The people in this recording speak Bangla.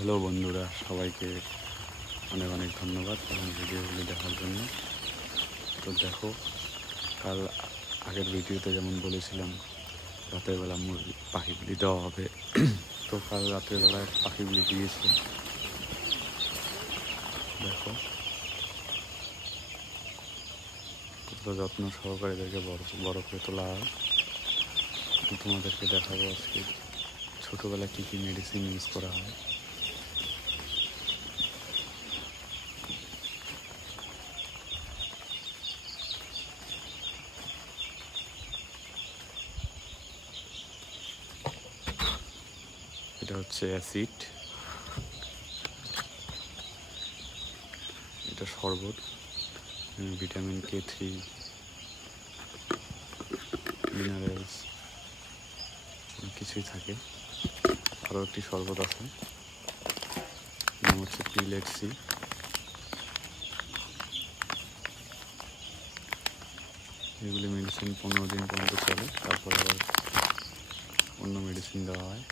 হ্যালো বন্ধুরা, সবাইকে অনেক অনেক ধন্যবাদ আমার ভিডিওগুলি দেখার জন্য। তো দেখো, কাল আগের ভিডিওতে যেমন বলেছিলাম রাতের বেলা পাখিগুলি দেওয়া হবে, তো কাল রাতের বেলায় পাখিগুলি দিয়েছে। দেখো কতটা যত্ন সহকারে এদেরকে বড় করে তোলা হয়। তোমাদেরকে দেখাবো আজকে ছোটোবেলায় কী কী মেডিসিন ইউজ করা হয়। এটা হচ্ছে অ্যাসিড, এটা শরবত, ভিটামিন K3, মিনারেলস অনেক কিছুই থাকে। আরও একটি শরবত আছে, নাম হচ্ছে পিলেটসি। এগুলি মেডিসিন 15 দিন পর্যন্ত চলে, তারপর আবার অন্য মেডিসিন দেওয়া হয়।